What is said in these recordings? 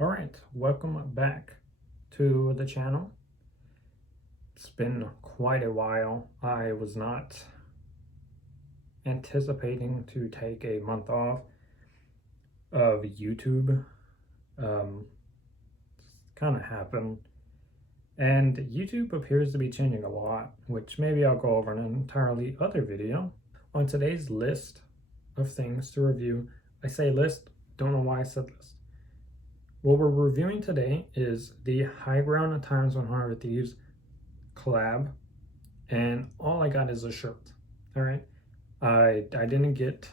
All right, welcome back to the channel. It's been quite a while. I was not anticipating to take a month off of YouTube. Um, kind of happened. And YouTube appears to be changing a lot, which maybe I'll go over in an entirely other video. On today's list of things to review, I say list, don't know why I said list. What we're reviewing today is the High Ground Times 100 Thieves collab, and all I got is a shirt. All right, I didn't get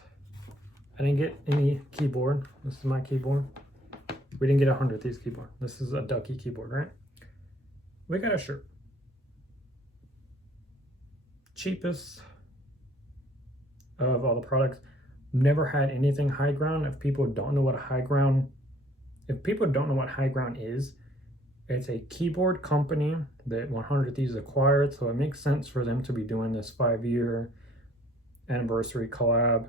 any keyboard. This is my keyboard. We didn't get a 100 Thieves keyboard. This is a Ducky keyboard, right? We got a shirt. Cheapest of all the products. Never had anything High Ground. If people don't know what High Ground is, it's a keyboard company that 100 Thieves acquired, so it makes sense for them to be doing this 5-year anniversary collab.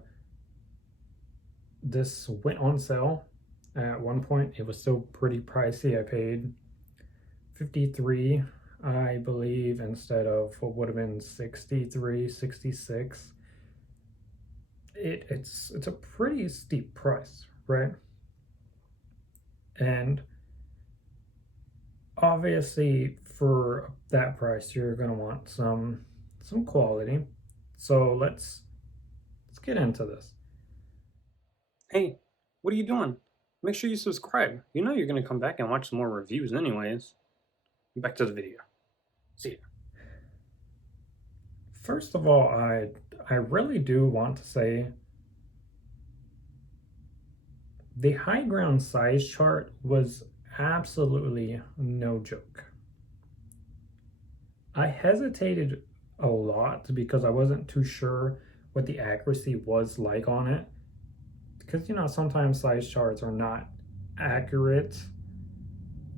This went on sale at one point. It was still pretty pricey. I paid $53, I believe, instead of what would have been $63, $66. It's a pretty steep price, right? And obviously for that price you're going to want some quality. So let's get into this. Hey, what are you doing? Make sure you subscribe. You know you're going to come back and watch some more reviews anyways. Back to the video. See ya. First of all, I really do want to say the High Ground size chart was absolutely no joke. I hesitated a lot because I wasn't too sure what the accuracy was like on it. Because, sometimes size charts are not accurate.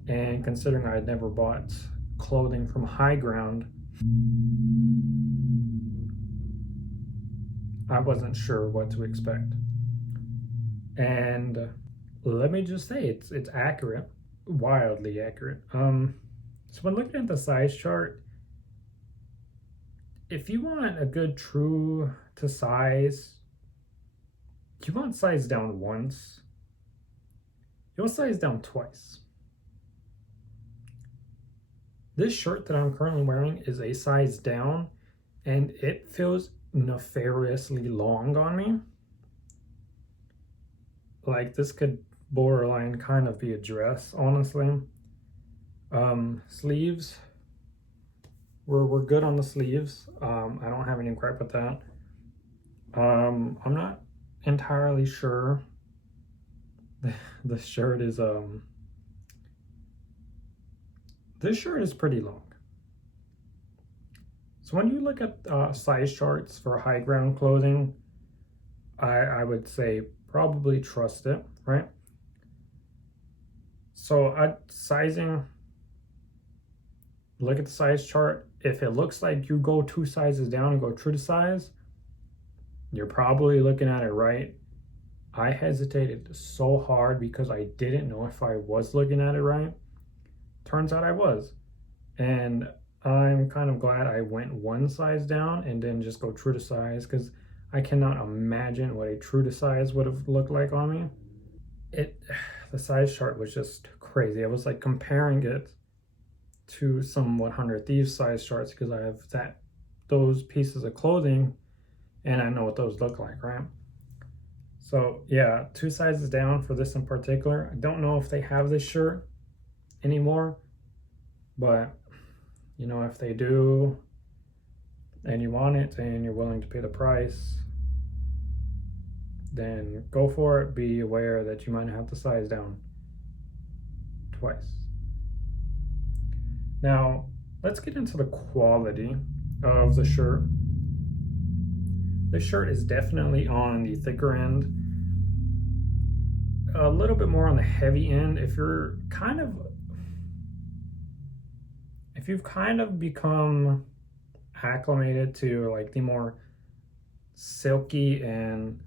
And considering I had never bought clothing from High Ground, I wasn't sure what to expect. And let me just say, it's accurate, wildly accurate. So when looking at the size chart, if you want a good true to size, you want size down once, you want size down twice. This shirt that I'm currently wearing is a size down, and it feels nefariously long on me. Like, this could borderline kind of be a dress, honestly. Sleeves, we're good on the sleeves. I don't have any gripe with that. I'm not entirely sure. The shirt is this shirt is pretty long. So when you look at size charts for High Ground clothing, I would say probably trust it, right? So sizing, look at the size chart. If it looks like you go 2 sizes down and go true to size, you're probably looking at it right. I hesitated so hard because I didn't know if I was looking at it right. Turns out I was. And I'm kind of glad I went 1 size down and didn't just go true to size, because I cannot imagine what a true to size would have looked like on me. The size chart was just crazy. I was like comparing it to some 100 Thieves size charts because I have those pieces of clothing and I know what those look like, right? So yeah, 2 sizes down for this in particular. I don't know if they have this shirt anymore, but if they do and you want it and you're willing to pay the price, then go for it. Be aware that you might have to size down twice. Now, let's get into the quality of the shirt. This shirt is definitely on the thicker end, a little bit more on the heavy end. If you've kind of become acclimated to like the more silky and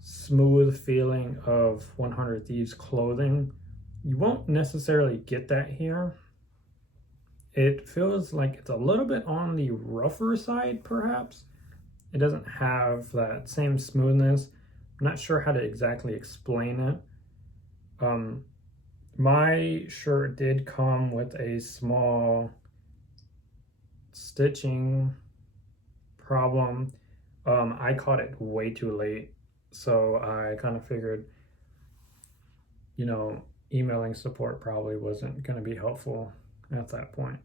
smooth feeling of 100 Thieves clothing, You won't necessarily get that here. It feels like it's a little bit on the rougher side, perhaps. It doesn't have that same smoothness. I'm not sure how to exactly explain it. My shirt did come with a small stitching problem. I caught it way too late, so I kind of figured, emailing support probably wasn't going to be helpful at that point.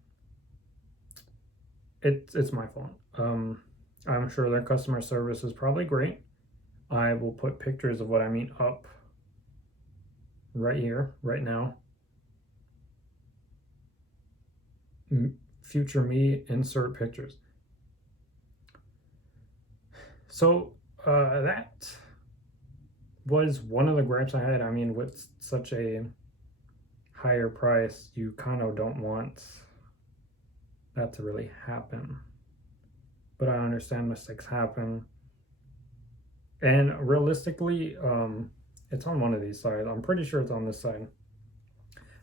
It's my fault. I'm sure their customer service is probably great. I will put pictures of what I mean up right here, right now. Future me, insert pictures. So that was one of the gripes I had. I mean, with such a higher price, you kind of don't want that to really happen. But I understand mistakes happen. And realistically, it's on one of these sides. I'm pretty sure it's on this side.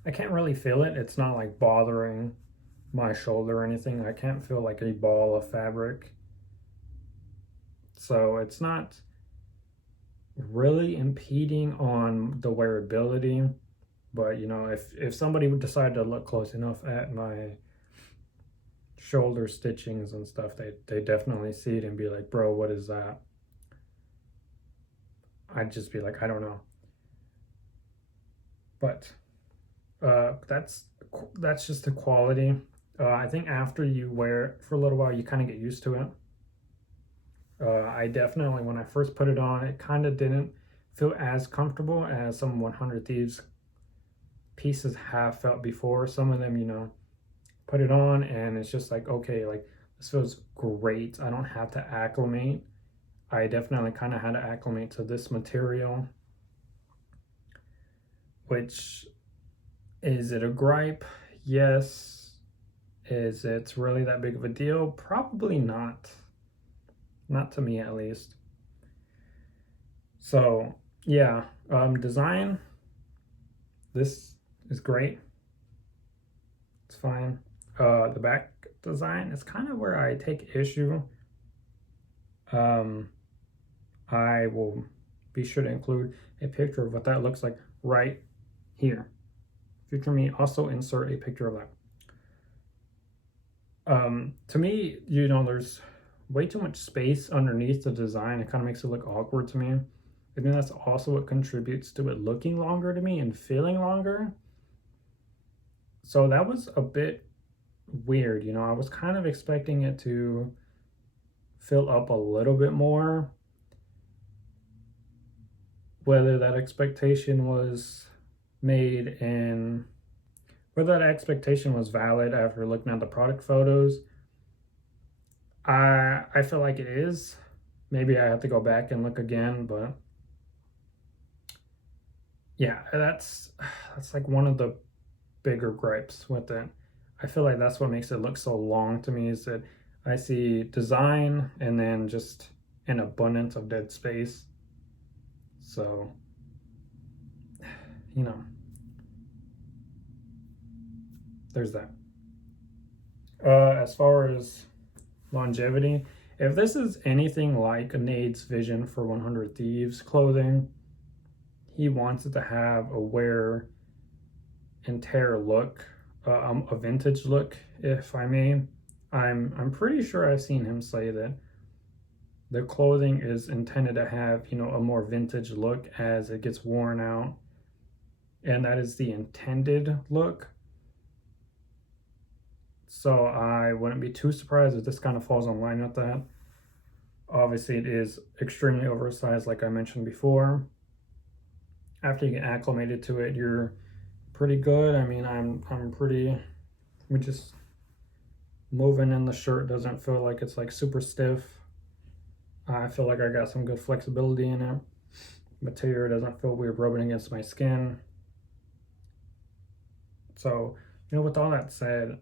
I can't really feel it. It's not like bothering my shoulder or anything. I can't feel like a ball of fabric. So it's not really impeding on the wearability. But if somebody would decide to look close enough at my shoulder stitchings and stuff, they definitely see it and be like, bro, what is that? I'd just be like, I don't know. But that's just the quality. I think after you wear it for a little while, you kind of get used to it. I definitely, when I first put it on, it kind of didn't feel as comfortable as some 100 Thieves pieces have felt before. Some of them, put it on and it's just like, okay, like this feels great. I don't have to acclimate. I definitely kind of had to acclimate to this material, which, is it a gripe? Yes. Is it really that big of a deal? Probably not. Not to me, at least. So, yeah, design, this is great. It's fine. The back design is kind of where I take issue. I will be sure to include a picture of what that looks like right here. Future me, also insert a picture of that. To me, there's way too much space underneath the design. It kind of makes it look awkward to me. I think that's also what contributes to it looking longer to me and feeling longer. So that was a bit weird. I was kind of expecting it to fill up a little bit more. Whether that expectation was valid after looking at the product photos, I feel like it is. Maybe I have to go back and look again, but yeah, that's like one of the bigger gripes with it. I feel like that's what makes it look so long to me, is that I see design and then just an abundance of dead space. So, there's that. As far as longevity, if this is anything like Nade's vision for 100 Thieves clothing, he wants it to have a wear and tear look, a vintage look, if I may. I'm pretty sure I've seen him say that the clothing is intended to have, a more vintage look as it gets worn out. And that is the intended look. So I wouldn't be too surprised if this kind of falls in line with that. Obviously, it is extremely oversized, like I mentioned before. After you get acclimated to it, you're pretty good. I mean, we just moving in the shirt doesn't feel like it's like super stiff. I feel like I got some good flexibility in it. Material doesn't feel weird rubbing against my skin. So, with all that said,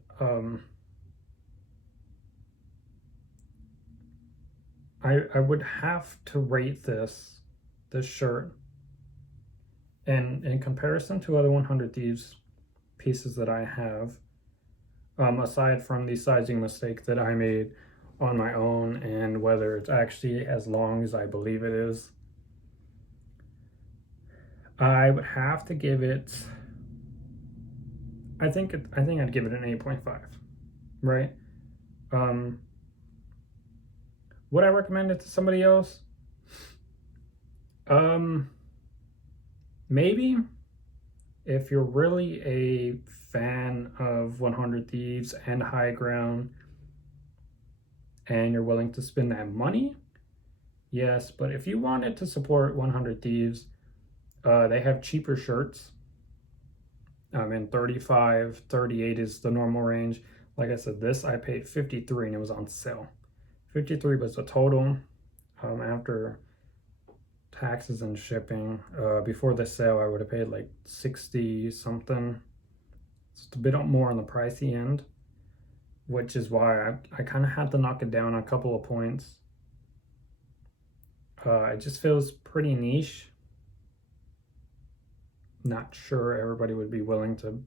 I would have to rate this shirt And in comparison to other 100 Thieves pieces that I have, aside from the sizing mistake that I made on my own and whether it's actually as long as I believe it is, I would have to give it, I think I'd give it an 8.5, right? Would I recommend it to somebody else? Maybe if you're really a fan of 100 Thieves and High Ground and you're willing to spend that money, yes. But if you wanted to support 100 Thieves, they have cheaper shirts. And 35, 38 is the normal range. Like I said, this I paid 53 and it was on sale. 53 was the total after taxes and shipping. Before the sale, I would have paid like 60 something. It's a bit more on the pricey end, which is why I kind of had to knock it down a couple of points. It just feels pretty niche. Not sure everybody would be willing to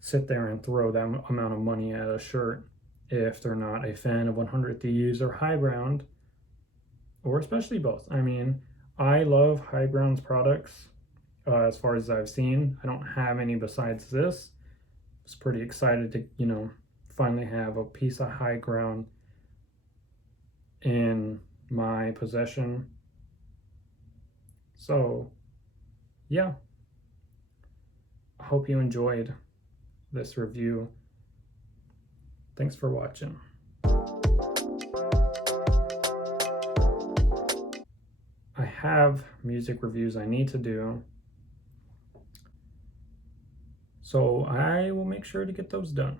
sit there and throw that amount of money at a shirt if they're not a fan of 100 Thieves or High Ground, or especially both. I mean, I love High Ground's products as far as I've seen. I don't have any besides this. I was pretty excited to, finally have a piece of High Ground in my possession. So, yeah. I hope you enjoyed this review. Thanks for watching. I have music reviews I need to do, so I will make sure to get those done.